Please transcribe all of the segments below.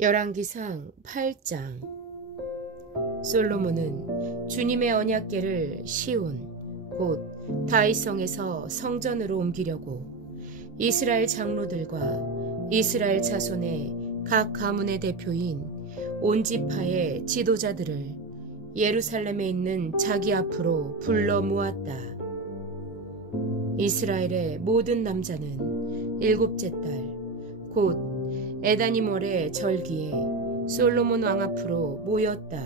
열왕기상 8장. 솔로몬은 주님의 언약궤를 시온 곧 다윗성에서 성전으로 옮기려고 이스라엘 장로들과 이스라엘 자손의 각 가문의 대표인 온 지파의 지도자들을 예루살렘에 있는 자기 앞으로 불러 모았다. 이스라엘의 모든 남자는 일곱째 달 곧 에다님월의 절기에 솔로몬 왕 앞으로 모였다.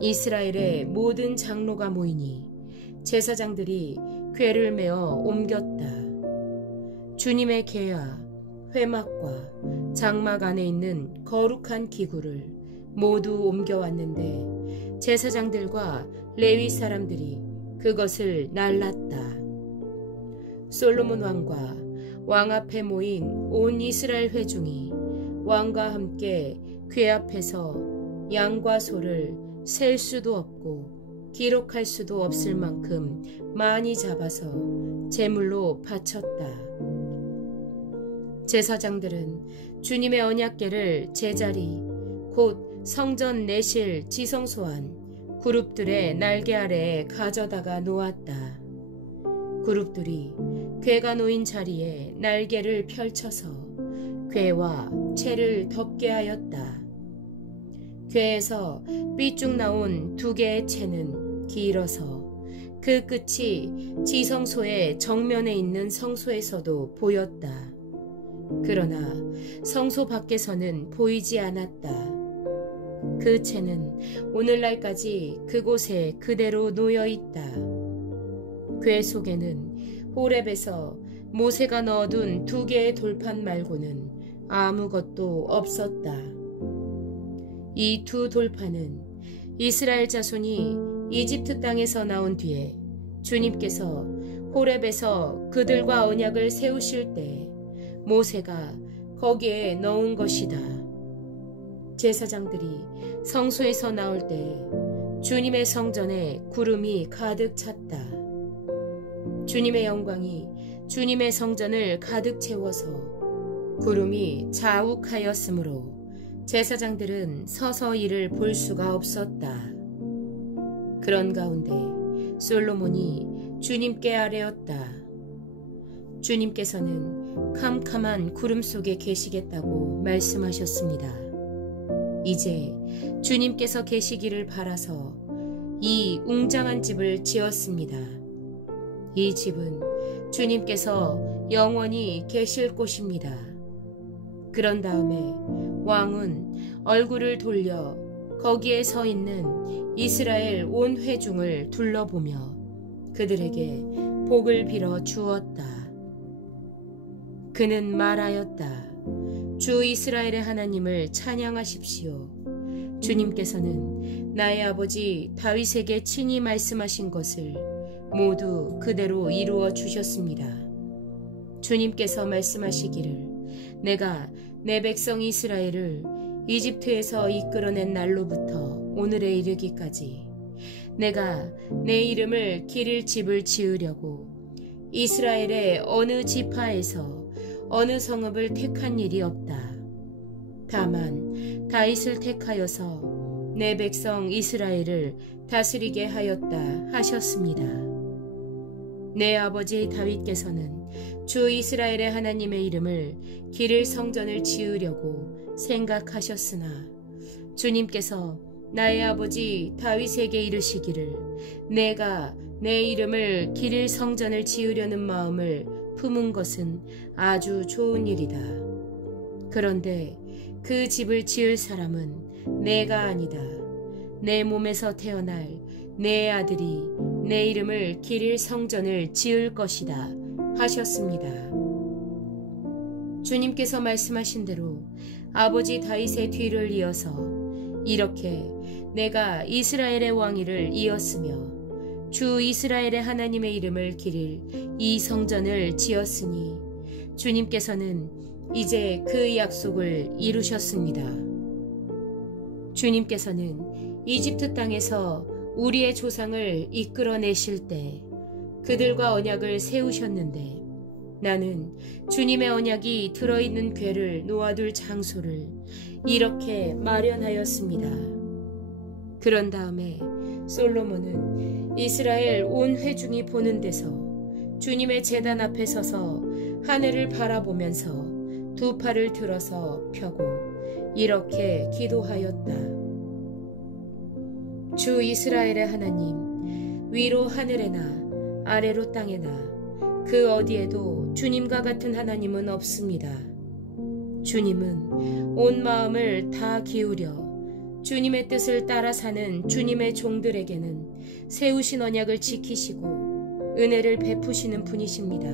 이스라엘의 모든 장로가 모이니 제사장들이 궤를 메어 옮겼다. 주님의 궤와 회막과 장막 안에 있는 거룩한 기구를 모두 옮겨왔는데 제사장들과 레위 사람들이 그것을 날랐다. 솔로몬 왕과 왕 앞에 모인 온 이스라엘 회중이 왕과 함께 궤 앞에서 양과 소를 셀 수도 없고 기록할 수도 없을 만큼 많이 잡아서 제물로 바쳤다. 제사장들은 주님의 언약궤를 제자리 곧 성전 내실 지성소 안 그룹들의 날개 아래에 가져다가 놓았다. 그룹들이 궤가 놓인 자리에 날개를 펼쳐서 궤와 채를 덮게 하였다. 궤에서 삐쭉 나온 두 개의 채는 길어서 그 끝이 지성소의 정면에 있는 성소에서도 보였다. 그러나 성소 밖에서는 보이지 않았다. 그 채는 오늘날까지 그곳에 그대로 놓여 있다. 궤 속에는 호렙에서 모세가 넣어둔 두 개의 돌판 말고는 아무것도 없었다. 이 두 돌판은 이스라엘 자손이 이집트 땅에서 나온 뒤에 주님께서 호렙에서 그들과 언약을 세우실 때 모세가 거기에 넣은 것이다. 제사장들이 성소에서 나올 때 주님의 성전에 구름이 가득 찼다. 주님의 영광이 주님의 성전을 가득 채워서 구름이 자욱하였으므로 제사장들은 서서 이를 볼 수가 없었다. 그런 가운데 솔로몬이 주님께 아뢰었다. 주님께서는 캄캄한 구름 속에 계시겠다고 말씀하셨습니다. 이제 주님께서 계시기를 바라서 이 웅장한 집을 지었습니다. 이 집은 주님께서 영원히 계실 곳입니다. 그런 다음에 왕은 얼굴을 돌려 거기에 서 있는 이스라엘 온 회중을 둘러보며 그들에게 복을 빌어 주었다. 그는 말하였다. 주 이스라엘의 하나님을 찬양하십시오. 주님께서는 나의 아버지 다윗에게 친히 말씀하신 것을 모두 그대로 이루어 주셨습니다. 주님께서 말씀하시기를 내가 내 백성 이스라엘을 이집트에서 이끌어낸 날로부터 오늘에 이르기까지 내가 내 이름을 기릴 집을 지으려고 이스라엘의 어느 지파에서 어느 성읍을 택한 일이 없다. 다만 다윗을 택하여서 내 백성 이스라엘을 다스리게 하였다 하셨습니다. 내 아버지 다윗께서는 주 이스라엘의 하나님의 이름을 기릴 성전을 지으려고 생각하셨으나 주님께서 나의 아버지 다윗에게 이르시기를 내가 내 이름을 기릴 성전을 지으려는 마음을 품은 것은 아주 좋은 일이다. 그런데 그 집을 지을 사람은 내가 아니다. 내 몸에서 태어날 내 아들이 내 이름을 기릴 성전을 지을 것이다 하셨습니다. 주님께서 말씀하신 대로 아버지 다윗의 뒤를 이어서 이렇게 내가 이스라엘의 왕위를 이었으며 주 이스라엘의 하나님의 이름을 기릴 이 성전을 지었으니 주님께서는 이제 그 약속을 이루셨습니다. 주님께서는 이집트 땅에서 우리의 조상을 이끌어내실 때 그들과 언약을 세우셨는데 나는 주님의 언약이 들어있는 궤를 놓아둘 장소를 이렇게 마련하였습니다. 그런 다음에 솔로몬은 이스라엘 온 회중이 보는 데서 주님의 제단 앞에 서서 하늘을 바라보면서 두 팔을 들어서 펴고 이렇게 기도하였다. 주 이스라엘의 하나님, 위로 하늘에나 아래로 땅에나 그 어디에도 주님과 같은 하나님은 없습니다. 주님은 온 마음을 다 기울여 주님의 뜻을 따라 사는 주님의 종들에게는 세우신 언약을 지키시고 은혜를 베푸시는 분이십니다.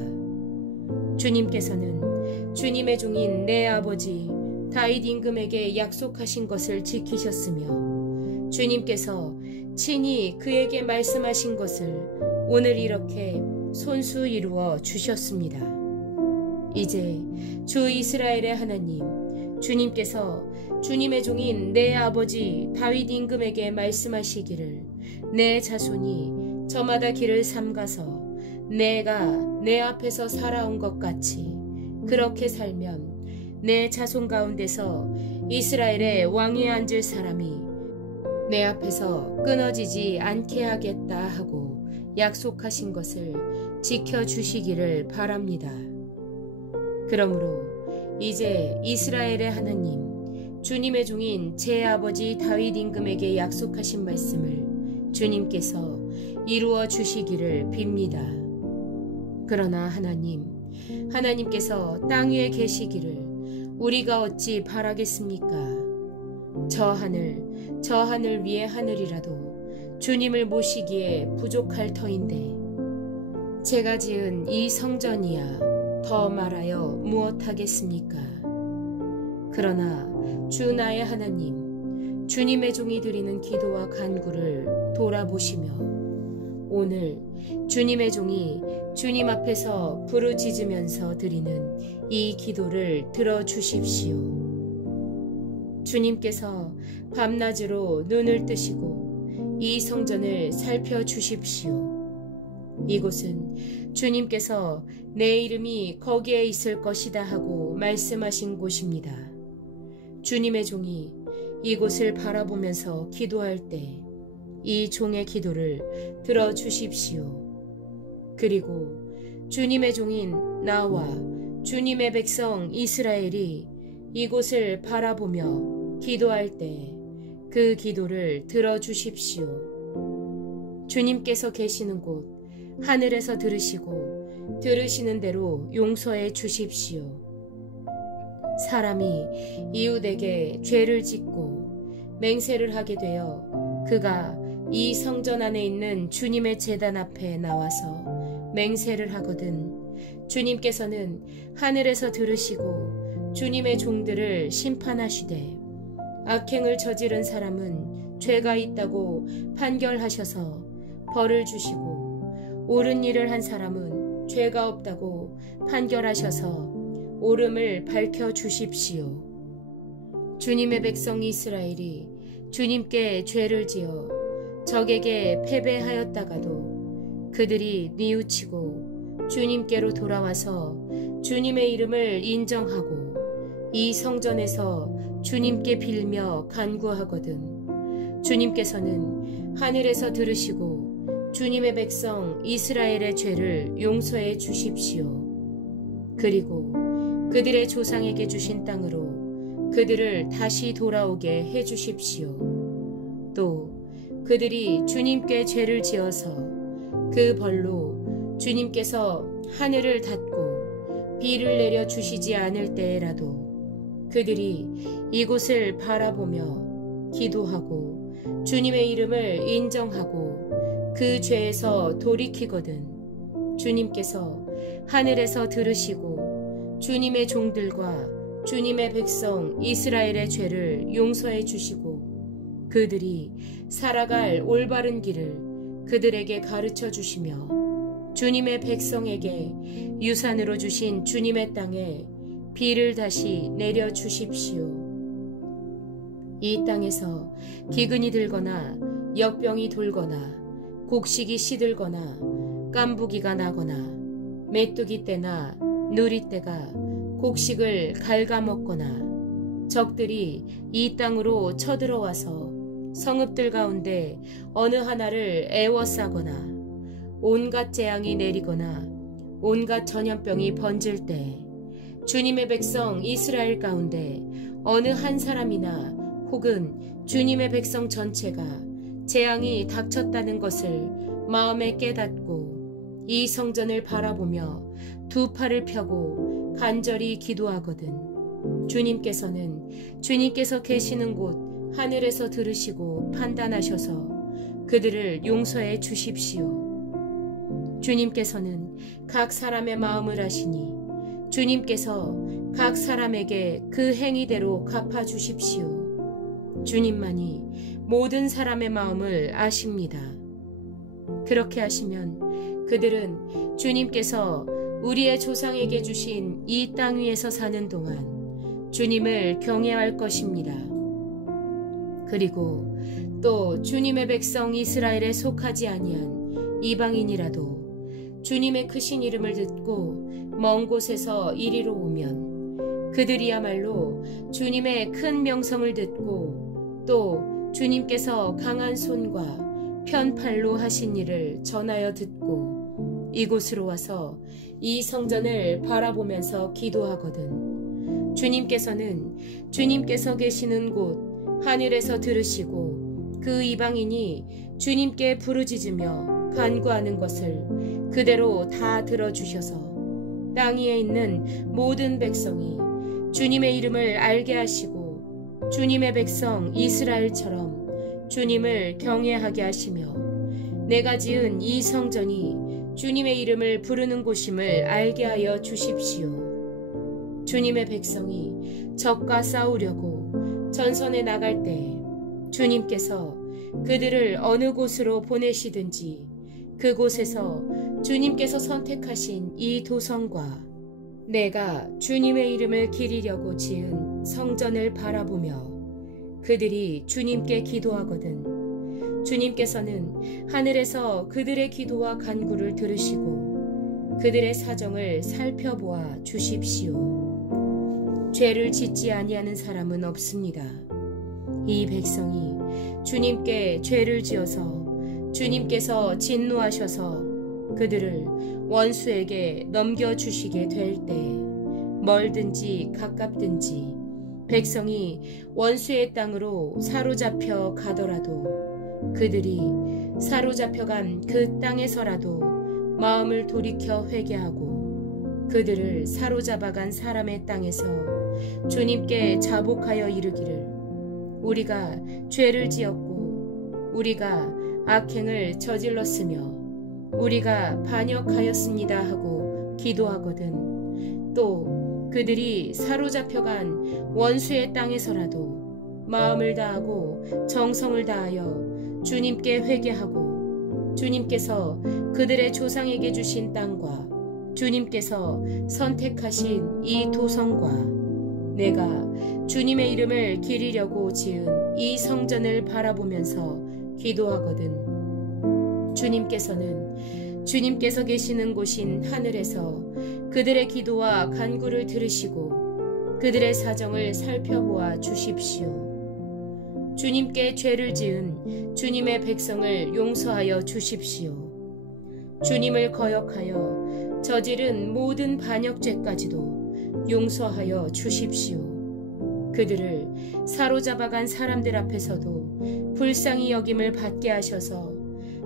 주님께서는 주님의 종인 내 아버지 다윗 임금에게 약속하신 것을 지키셨으며 주님께서 친히 그에게 말씀하신 것을 오늘 이렇게 손수 이루어 주셨습니다. 이제 주 이스라엘의 하나님, 주님께서 주님의 종인 내 아버지 다윗 임금에게 말씀하시기를 내 자손이 저마다 길을 삼가서 내가 내 앞에서 살아온 것 같이 그렇게 살면 내 자손 가운데서 이스라엘의 왕위에 앉을 사람이 내 앞에서 끊어지지 않게 하겠다 하고 약속하신 것을 지켜주시기를 바랍니다. 그러므로 이제 이스라엘의 하나님, 주님의 종인 제 아버지 다윗 임금에게 약속하신 말씀을 주님께서 이루어 주시기를 빕니다. 그러나 하나님께서 땅 위에 계시기를 우리가 어찌 바라겠습니까? 저 하늘 위의 하늘이라도 주님을 모시기에 부족할 터인데 제가 지은 이 성전이야 더 말하여 무엇하겠습니까? 그러나 주 나의 하나님, 주님의 종이 드리는 기도와 간구를 돌아보시며 오늘 주님의 종이 주님 앞에서 부르짖으면서 드리는 이 기도를 들어주십시오. 주님께서 밤낮으로 눈을 뜨시고 이 성전을 살펴주십시오. 이곳은 주님께서 내 이름이 거기에 있을 것이다 하고 말씀하신 곳입니다. 주님의 종이 이곳을 바라보면서 기도할 때 이 종의 기도를 들어주십시오. 그리고 주님의 종인 나와 주님의 백성 이스라엘이 이곳을 바라보며 기도할 때 그 기도를 들어주십시오. 주님께서 계시는 곳 하늘에서 들으시고 들으시는 대로 용서해 주십시오. 사람이 이웃에게 죄를 짓고 맹세를 하게 되어 그가 이 성전 안에 있는 주님의 제단 앞에 나와서 맹세를 하거든 주님께서는 하늘에서 들으시고 주님의 종들을 심판하시되 악행을 저지른 사람은 죄가 있다고 판결하셔서 벌을 주시고 옳은 일을 한 사람은 죄가 없다고 판결하셔서 옳음을 밝혀주십시오. 주님의 백성 이스라엘이 주님께 죄를 지어 적에게 패배하였다가도 그들이 뉘우치고 주님께로 돌아와서 주님의 이름을 인정하고 이 성전에서 주님께 빌며 간구하거든 주님께서는 하늘에서 들으시고 주님의 백성 이스라엘의 죄를 용서해 주십시오. 그리고 그들의 조상에게 주신 땅으로 그들을 다시 돌아오게 해 주십시오. 또 그들이 주님께 죄를 지어서 그 벌로 주님께서 하늘을 닫고 비를 내려 주시지 않을 때라도 그들이 이곳을 바라보며 기도하고 주님의 이름을 인정하고 그 죄에서 돌이키거든 주님께서 하늘에서 들으시고 주님의 종들과 주님의 백성 이스라엘의 죄를 용서해 주시고 그들이 살아갈 올바른 길을 그들에게 가르쳐 주시며 주님의 백성에게 유산으로 주신 주님의 땅에 비를 다시 내려 주십시오. 이 땅에서 기근이 들거나 역병이 돌거나 곡식이 시들거나 깐부기가 나거나 메뚜기 떼나 누리떼가 곡식을 갉아먹거나 적들이 이 땅으로 쳐들어와서 성읍들 가운데 어느 하나를 애워싸거나 온갖 재앙이 내리거나 온갖 전염병이 번질 때 주님의 백성 이스라엘 가운데 어느 한 사람이나 혹은 주님의 백성 전체가 재앙이 닥쳤다는 것을 마음에 깨닫고 이 성전을 바라보며 두 팔을 펴고 간절히 기도하거든 주님께서는 주님께서 계시는 곳 하늘에서 들으시고 판단하셔서 그들을 용서해 주십시오. 주님께서는 각 사람의 마음을 아시니 주님께서 각 사람에게 그 행위대로 갚아 주십시오. 주님만이 모든 사람의 마음을 아십니다. 그렇게 하시면 그들은 주님께서 우리의 조상에게 주신 이 땅 위에서 사는 동안 주님을 경외할 것입니다. 그리고 또 주님의 백성 이스라엘에 속하지 아니한 이방인이라도 주님의 크신 이름을 듣고 먼 곳에서 이리로 오면 그들이야말로 주님의 큰 명성을 듣고 또 주님께서 강한 손과 편팔로 하신 일을 전하여 듣고 이곳으로 와서 이 성전을 바라보면서 기도하거든 주님께서는 주님께서 계시는 곳 하늘에서 들으시고 그 이방인이 주님께 부르짖으며 간구하는 것을 그대로 다 들어주셔서 땅 위에 있는 모든 백성이 주님의 이름을 알게 하시고 주님의 백성 이스라엘처럼 주님을 경외하게 하시며 내가 지은 이 성전이 주님의 이름을 부르는 곳임을 알게 하여 주십시오. 주님의 백성이 적과 싸우려고 전선에 나갈 때 주님께서 그들을 어느 곳으로 보내시든지 그곳에서 주님께서 선택하신 이 도성과 내가 주님의 이름을 기리려고 지은 성전을 바라보며 그들이 주님께 기도하거든 주님께서는 하늘에서 그들의 기도와 간구를 들으시고 그들의 사정을 살펴보아 주십시오. 죄를 짓지 아니하는 사람은 없습니다. 이 백성이 주님께 죄를 지어서 주님께서 진노하셔서 그들을 원수에게 넘겨주시게 될 때 멀든지 가깝든지 백성이 원수의 땅으로 사로잡혀 가더라도 그들이 사로잡혀간 그 땅에서라도 마음을 돌이켜 회개하고 그들을 사로잡아간 사람의 땅에서 주님께 자복하여 이르기를 우리가 죄를 지었고 우리가 악행을 저질렀으며 우리가 반역하였습니다 하고 기도하거든 또 그들이 사로잡혀간 원수의 땅에서라도 마음을 다하고 정성을 다하여 주님께 회개하고 주님께서 그들의 조상에게 주신 땅과 주님께서 선택하신 이 도성과 내가 주님의 이름을 기리려고 지은 이 성전을 바라보면서 기도하거든 주님께서는 주님께서 계시는 곳인 하늘에서 그들의 기도와 간구를 들으시고 그들의 사정을 살펴보아 주십시오. 주님께 죄를 지은 주님의 백성을 용서하여 주십시오. 주님을 거역하여 저지른 모든 반역죄까지도 용서하여 주십시오. 그들을 사로잡아간 사람들 앞에서도 불쌍히 여김을 받게 하셔서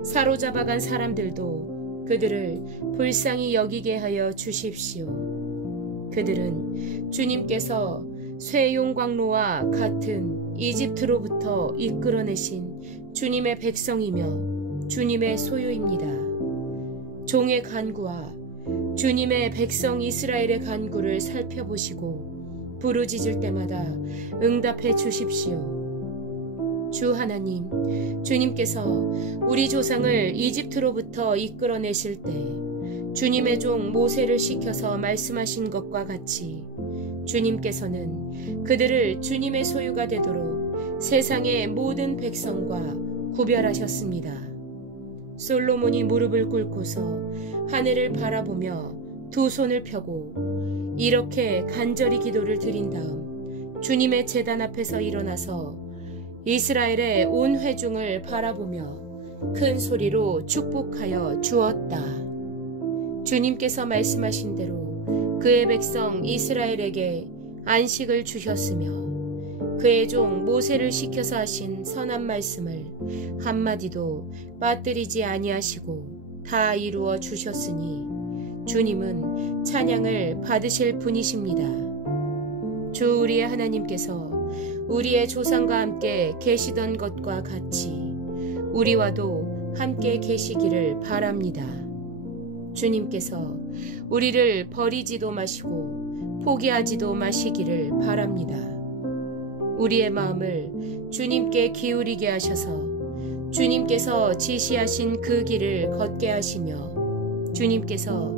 사로잡아간 사람들도 그들을 불쌍히 여기게 하여 주십시오. 그들은 주님께서 쇠용광로와 같은 이집트로부터 이끌어내신 주님의 백성이며 주님의 소유입니다. 종의 간구와 주님의 백성 이스라엘의 간구를 살펴보시고 부르짖을 때마다 응답해 주십시오. 주 하나님, 주님께서 우리 조상을 이집트로부터 이끌어내실 때 주님의 종 모세를 시켜서 말씀하신 것과 같이 주님께서는 그들을 주님의 소유가 되도록 세상의 모든 백성과 구별하셨습니다. 솔로몬이 무릎을 꿇고서 하늘을 바라보며 두 손을 펴고 이렇게 간절히 기도를 드린 다음 주님의 제단 앞에서 일어나서 이스라엘의 온 회중을 바라보며 큰 소리로 축복하여 주었다. 주님께서 말씀하신 대로 그의 백성 이스라엘에게 안식을 주셨으며 그의 종 모세를 시켜서 하신 선한 말씀을 한마디도 빠뜨리지 아니하시고 다 이루어 주셨으니 주님은 찬양을 받으실 분이십니다. 주 우리의 하나님께서 우리의 조상과 함께 계시던 것과 같이 우리와도 함께 계시기를 바랍니다. 주님께서 우리를 버리지도 마시고 포기하지도 마시기를 바랍니다. 우리의 마음을 주님께 기울이게 하셔서 주님께서 지시하신 그 길을 걷게 하시며 주님께서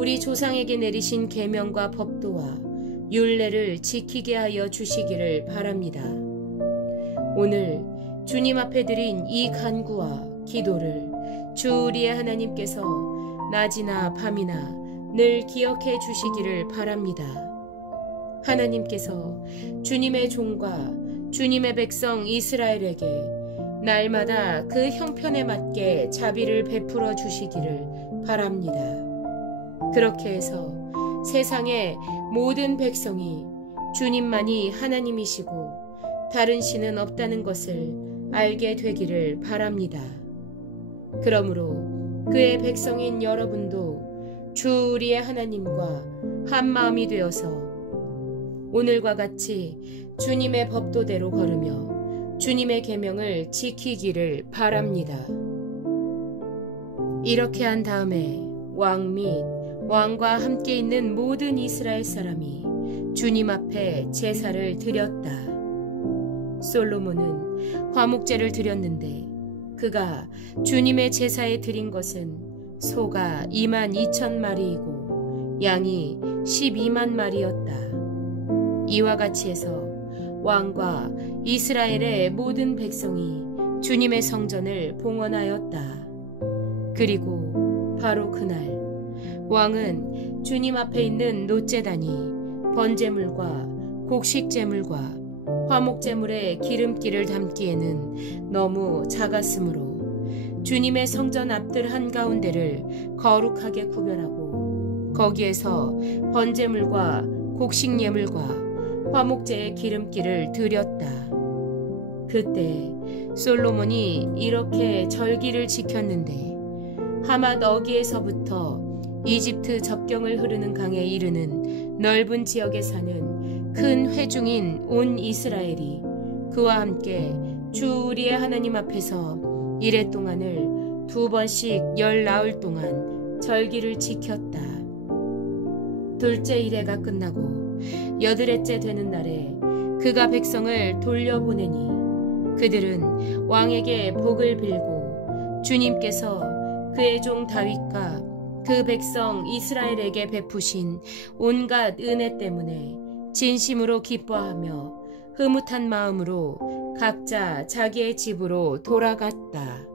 우리 조상에게 내리신 계명과 법도와 율례를 지키게 하여 주시기를 바랍니다. 오늘 주님 앞에 드린 이 간구와 기도를 주 우리의 하나님께서 낮이나 밤이나 늘 기억해 주시기를 바랍니다. 하나님께서 주님의 종과 주님의 백성 이스라엘에게 날마다 그 형편에 맞게 자비를 베풀어 주시기를 바랍니다. 그렇게 해서 세상의 모든 백성이 주님만이 하나님이시고 다른 신은 없다는 것을 알게 되기를 바랍니다. 그러므로 그의 백성인 여러분도 주 우리의 하나님과 한마음이 되어서 오늘과 같이 주님의 법도대로 걸으며 주님의 계명을 지키기를 바랍니다. 이렇게 한 다음에 왕 및 왕과 함께 있는 모든 이스라엘 사람이 주님 앞에 제사를 드렸다. 솔로몬은 화목제를 드렸는데 그가 주님의 제사에 드린 것은 소가 22,000마리이고 양이 12만 마리였다. 이와 같이 해서 왕과 이스라엘의 모든 백성이 주님의 성전을 봉헌하였다. 그리고 바로 그날 왕은 주님 앞에 있는 놋제단이 번제물과 곡식제물과 화목제물의 기름기를 담기에는 너무 작았으므로 주님의 성전 앞들 한가운데를 거룩하게 구별하고 거기에서 번제물과 곡식예물과 화목제의 기름기를 드렸다. 그때 솔로몬이 이렇게 절기를 지켰는데 하맛 어기에서부터 이집트 접경을 흐르는 강에 이르는 넓은 지역에 사는 큰 회중인 온 이스라엘이 그와 함께 주 우리의 하나님 앞에서 이레 동안을 2번씩 열 나흘 동안 절기를 지켰다. 둘째 이레가 끝나고 여드레째 되는 날에 그가 백성을 돌려보내니 그들은 왕에게 복을 빌고 주님께서 그의 종 다윗과 그 백성 이스라엘에게 베푸신 온갖 은혜 때문에 진심으로 기뻐하며 흐뭇한 마음으로 각자 자기의 집으로 돌아갔다.